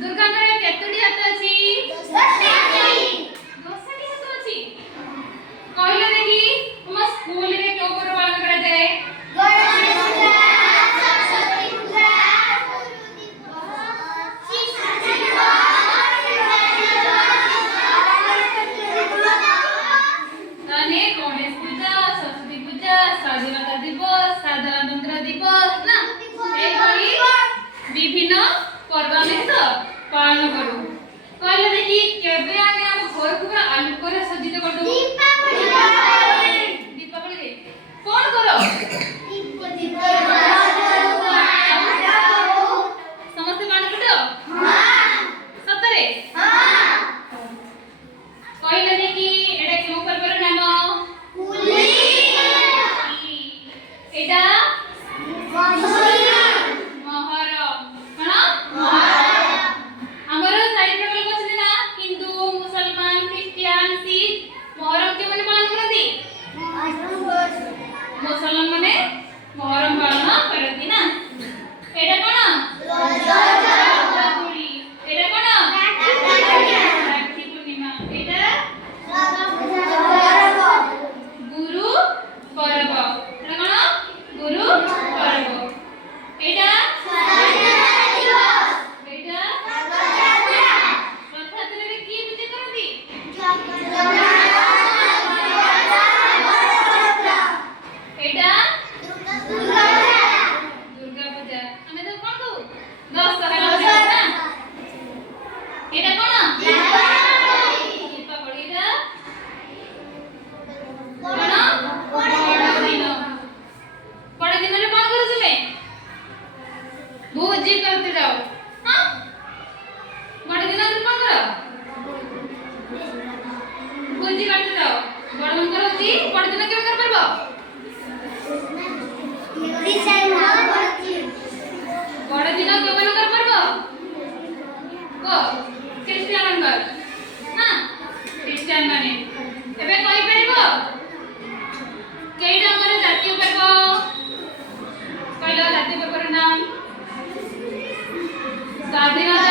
दुर्गांकर केतोटी हाथ अछि 10टी हाथ अछि कहले देखि हम स्कूल रे क्यों पर्व पालन करा जाए गणेश पूजा सरस्वती पूजा शिक्षक दिवस ताने गणेश पूजा सरस्वती पूजा स्वाधीनता दिवस साधारणतंत्र दिवस ना ए भली विभिन्न पर्व में तो पालन करू कहले देखि केबे आमे हम घर को आलोक रे सज्जित कर दू दीपावली रे कोन करो समस्त बाण फुटो हां सतरे हां कहले देखि एटा क्यों पर्वर नाम होली एटा मुसलमान माने मोहरम पालन करती ना एटा कोन होली एटा कोन राखी पूर्णिमा एटा गुरु पर्व एटा कोन गुरु पर्व एटा एटा रथयात्रा रे की पूजा करती एटा दुर्गा पूजा हमें तो कोन दू 10 सहारा पूजा ना एटा कोन दीपावली एटा कोन बड़ दिन रे कोन करू तुमे भोजी करते जाओ हां बड़ दिन रे कोन करो भोजी करते जाओ बड़ मन करो जी बड़ दिन के कर परबो बड़ दिन के मन कर परबो को क्रिश्चियन नंबर हां क्रिश्चियन माने एबे कहि परबो केइडा हमर जातीय पर्व कहलो जातीय पर्व नाम स्वाधीनता